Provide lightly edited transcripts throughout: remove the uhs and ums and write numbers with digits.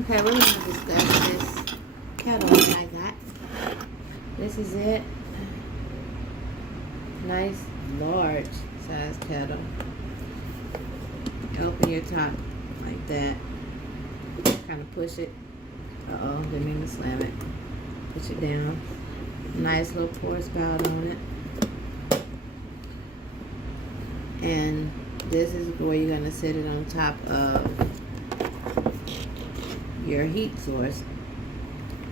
Okay, we're going to discuss this kettle that I got. This is it. Nice, large size kettle. Open your top like that. Kind of push it. Uh-oh, didn't mean to slam it. Push it down. Nice little pour spout on it. And this is where you're going to set it on top of your heat source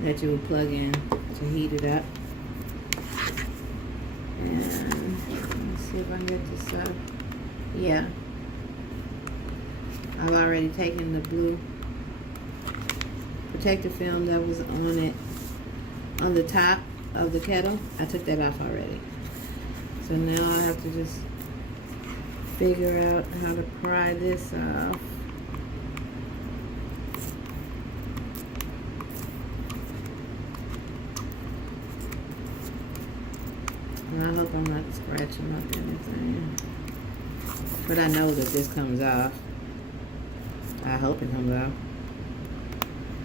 that you will plug in to heat it up. And let's see if I can get this up. Yeah. I've already taken the blue protective film that was on it, on the top of the kettle. I took that off already. So now I have to just figure out how to pry this off. And I hope I'm not scratching up anything. But I know that this comes off. I hope it comes off.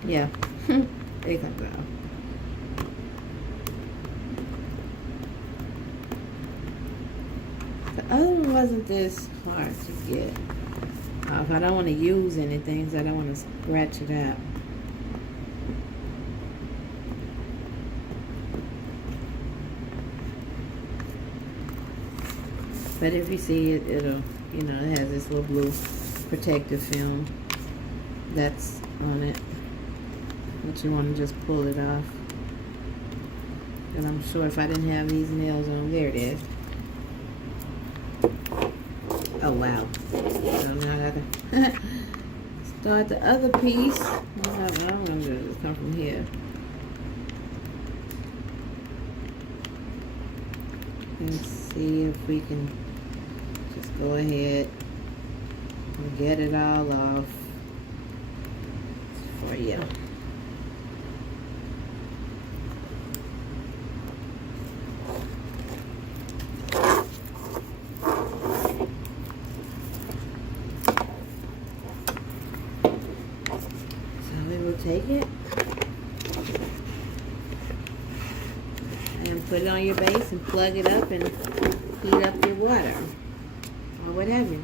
Yeah, it comes off. The other one wasn't this hard to get off. I don't want to use anything, so I don't want to scratch it out. But if you see it, it'll, you know, it has this little blue protective film that's on it. But you want to just pull it off. And I'm sure if I didn't have these nails on, there it is. Oh wow. So now I gotta start the other piece. I'm gonna just come from here. And see if we can just go ahead and get it all off for you. Take it and put it on your base and plug it up and heat up your water or what have you.